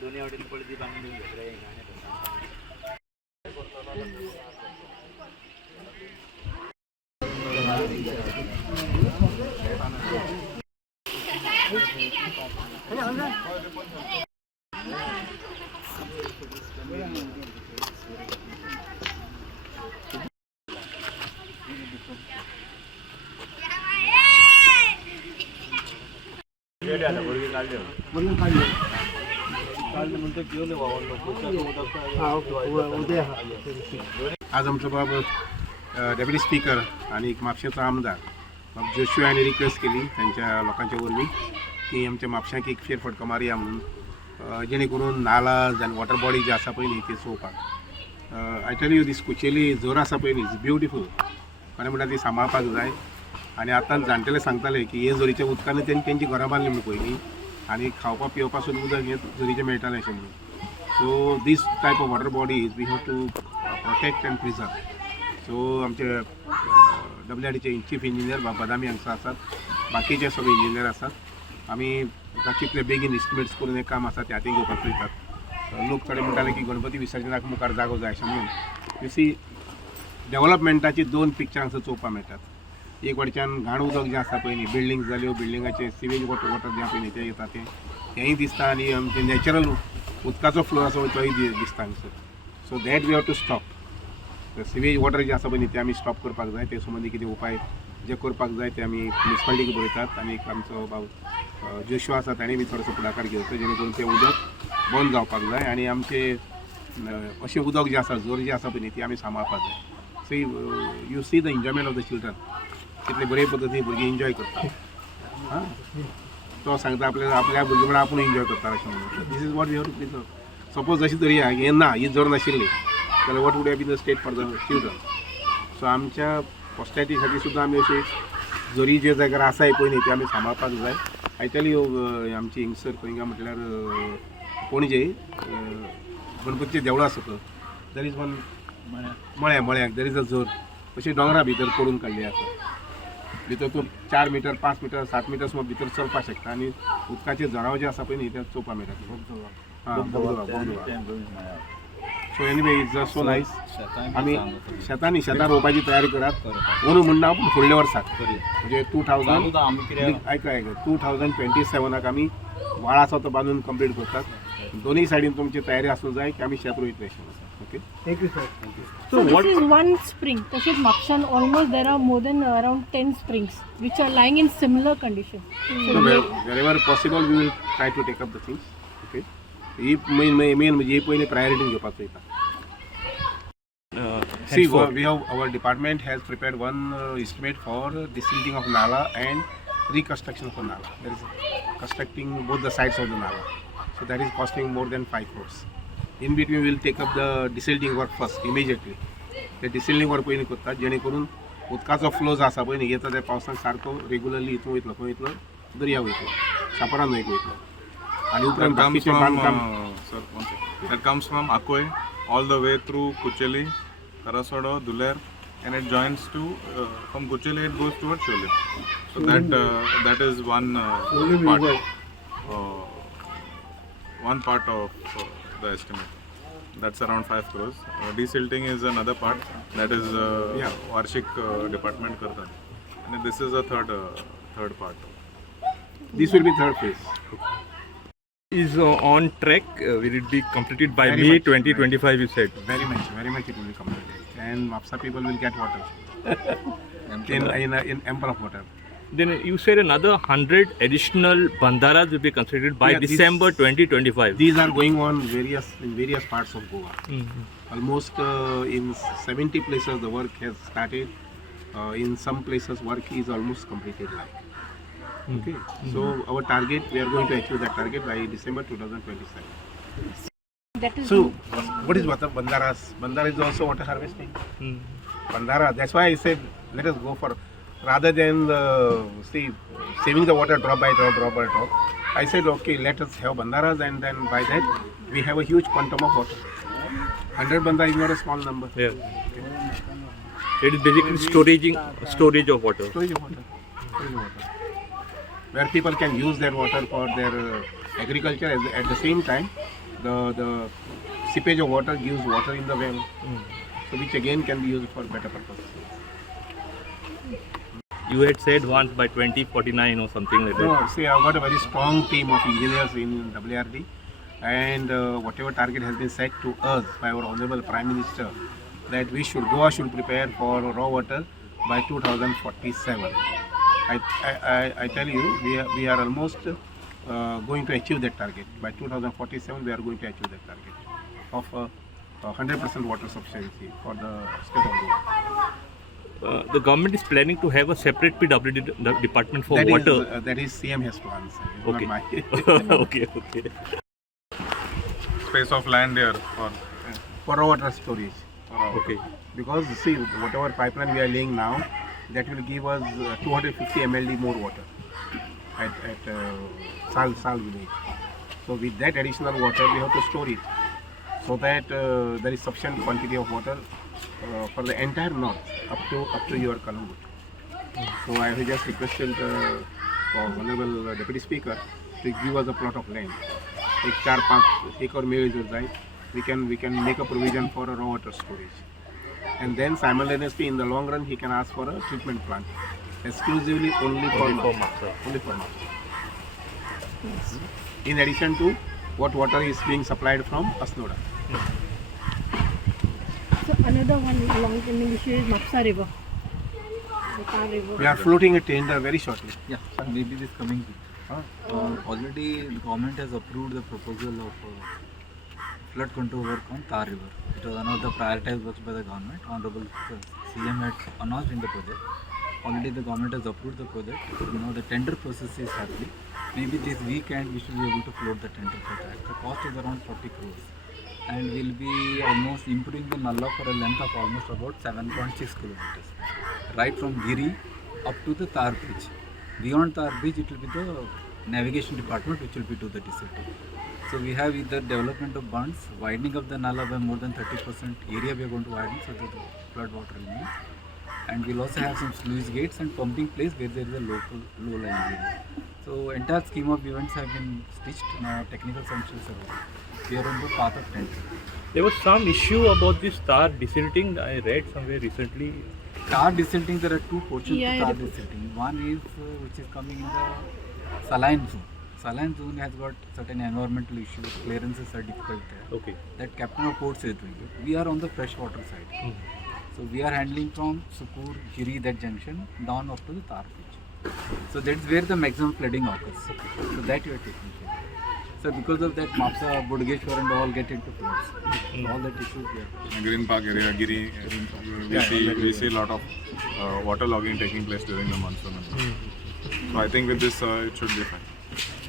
दोन्ही हॉटेल पडती बांधून आज आमचो बाब डेप्युटी स्पीकर आणि म्हापशेंचो आमदार बाब जोशुआ यांनी रिक्वेस्ट केली त्यांच्या लोकांच्या वरवीं की आमच्या म्हापशांक एक फेरफटको मारया म्हणून जेणे करून नालाज आनी वॉटर बॉडी जे आसा पळय न्ही ती चोवपाक. आय टेल यू दीस कुचेली जोर आसा पळय न्ही इज ब्युटिफूल. खरें म्हणटा ती सांबाळपाक जाय. आनी आतां जाणटेले सांगताले की हे झरीच्या उदकान तेंची घरां बांदली म्हणून पयलीं आनी खावपाक पिवपाक सुद्दां उदक हें झरीचें मेळटालें अशें म्हणून. So this type of water bodies we have to protect and preserve. So आमचे WRDचे चीफ इंजिनियर बदामी हांगसर आसात, बाकीचे सगळे इंजिनियर आसात. आमी कितले बेगीन इस्टिमेट्स करून हें काम आसा तें हातीन घेवपाक पळयतात. लोक थोडे म्हणटाले की गणपती विसर्जनाक मुखार जागो जाय अशें म्हणून. यू सी डेव्हलपमेंटाची दोन पिक्चर हांगसर चोवपाक मेळटात. एक वटच्यान घाण उदक जें आसा पळय न्ही बिल्डींग जाल्यो बिल्डिंगाचे सिवेज वॉटर जें पळय न्ही तें येता तेंय दिसता आनी आमचें नॅचरल उदकाचो फ्लो आसा तोय दिसता हांगसर. So that we have to stop. Sewage water जें आसा पळय न्ही तें आमी स्टॉप करपाक जाय. ते संबंदी कितें उपाय जे करपाक जाय ते आमी म्युनिसिपालिटीक बरयतात. आनी आमचो बाब जोशुआ आसा ताणें बी थोडोसो फुडाकार घेवचो जेणे करून तें उदक बंद जावपाक जाय आनी आमचे अशें उदक जें आसा जोर जी आसा पळय न्ही ती आमी सांबाळपाक जाय. So you see the enjoyment of the children कितले बरे पद्दतीन भुरगीं एन्जॉय करतात. हां तो सांगता आपल्या भुरगीं म्हणून आपूण एन्जॉय करता अशें म्हणून. This is what we have to preserve. Suppose अशी तरी हें ना ही जोर नाशिल्ली जाल्यार what would have been the state for the children. So आमच्या पोस्टॅटी खातीर सुद्दां आमी अशी जोरी जे जाग्यार आसाय पळय न्ही ती आमी सांबाळपाक जाय. आय टेल यू आमची हिंगसर खंय काय म्हटल्यार पणजे गणपतीचें देवळां सकयल दॅर इज वन मळ्याक दॅर इज अ झर अशी दोंगरा भितर करून काडली आसा. भितर तूं 4 मीटर 5 मीटर 7 मीटर सुमार भितर चलपाक शकता आनी उदकाचे झराव जे आसा पळय न्ही ते चोवपाक मेळटा. So anyway is so nice. आमी शेतां रोवपाची तयारी करात म्हणून म्हणटा आपूण फुडल्या वर्साक म्हणजे 2027 आमी व्हाळाचो तो बांदून कंप्लीट करतात. दोनूय सायडीन तुमची तयारी आसूंक जाय की आमी शेत रोयतले अशें. Okay. Thank you, sir. Thank you. So this is one spring. Tashit Mapshan almost there are more than around 10 springs which are lying in similar condition. So wherever possible we will try to take up the things. Okay. He main म्हणजे ही पहिले priority घेवपाक पळयता. See, we have our department has prepared one estimate for desilting of Nala and reconstruction of Nala. There is constructing both the sides of the Nala. So that is costing more than 5 crores. In between we will take up the desilting work first immediately. ते desilting work पयलीं करतात जेणे करून उदकाचो flow जो आसा पळय न्ही येता त्या पावसाक सारको रेगुलरली हितून वयतलो खंय वयतलो दर्या वयतलो सापरा न्हंयक वयतलो आनी उपरांत बाकीचें बांदकाम that comes from Akoy all the way through Kucheli, Karasodo, Duler, and it joins to from Kucheli it goes towards Chole. So that is one part of the estimate. That's around 5 crores. Desilting is another part. That is Varshik department karta. And this is a third part. This will be third phase. Is on track. Will it be completed by May 2025? You said. Very much it will be completed. And Mapsa people will get water. in ample of water. Then you said another 100 additional bandaras will be constructed by December 2025. These are going on in various parts of Goa. Almost in 70 places the work has started. In some places work is almost completed. Okay. So our target, we are going to achieve that target by December 2027. That is So what is bandaras? Bandara is also water harvesting. Bandara. That's why I said let us go for. Rather than saving the water drop by drop, I said okay, let us have bandaras and then by that we have a huge quantum of water. 100 banda is not a small number. Yeah. It is basically storage of water. Storage of water. Storage of water. Where people can use that water for their agriculture. At the same time, the seepage of water gives water in the well, so which again can be used for better purpose. You had said once by 2049 or something like that. No, see, I've got a very strong team of engineers in WRD, and whatever target has been set to us by our Honorable Prime Minister, that we should Goa should prepare for raw water by 2047. I tell you, we are almost going to achieve that target. By 2047, we are going to achieve that target of 100% water sufficiency for the state of Goa. The government is planning to have a separate PWD department for That water. is, that is CM has to answer. It's Okay. not my. Okay. Space of land here for For raw water storage. Okay. Because see, whatever pipeline we are laying now, that will give us 250 mld more water at Sal village. So with that additional water, we have to store it, so that there is sufficient quantity of water for the entire north up to your Kalangut. So I have just requested Honorable Deputy Speaker to give us a plot of land. एक 4-5 एकड़ में जो जाए, we can make a provision for a raw water storage, and then simultaneously in the long run he can ask for a treatment plant exclusively only for Mapsa. In addition to what water is being supplied from Asnoda. So another one long-pending issue is Mapsa River. The Tar River. We are floating a tender very shortly. Yeah, maybe this coming week. Already the government has approved the proposal of flood control work on Tar River. It was one of the prioritized works by the government. Honorable CM had announced in the project. Already the government has approved the project. The tender process is happening. Maybe this weekend we should be able to float the tender for that. The cost is around 40 crores. And we'll be almost improving the Nalla for a length of almost about 7.6 kilometers. Right from Giri up to the Tar Bridge. Beyond Tar Bridge, it will be the navigation department which will be do the desilting. So we have either development of bunds, widening of the Nalla by more than 30% area we are going to widen so that the flood water remains. And we'll also have some sluice gates and pumping place where there is a local low-lying area. So entire scheme of events have been stitched. Now technical sanctions are over. We are on the path of tender. There was some issue about this tar desilting. I read somewhere recently. Tar desilting, there are two portions Yeah, to tar yeah. desilting. One is which is coming in the saline zone. Saline zone has got certain environmental issues, clearances are difficult there. Okay. That Captain of Ports is doing it. We are on the freshwater side. So we are handling from Sukur, Giri, that junction, down up to the Tar Beach. So that's where the maximum flooding occurs. So that you are taking care of. So because of that, Mapsa, Bodgeshwar and all get into floods. So all that issues we are. Green Park area, Giri, we see a lot of water logging taking place during the monsoon. So I think with this it should be fine.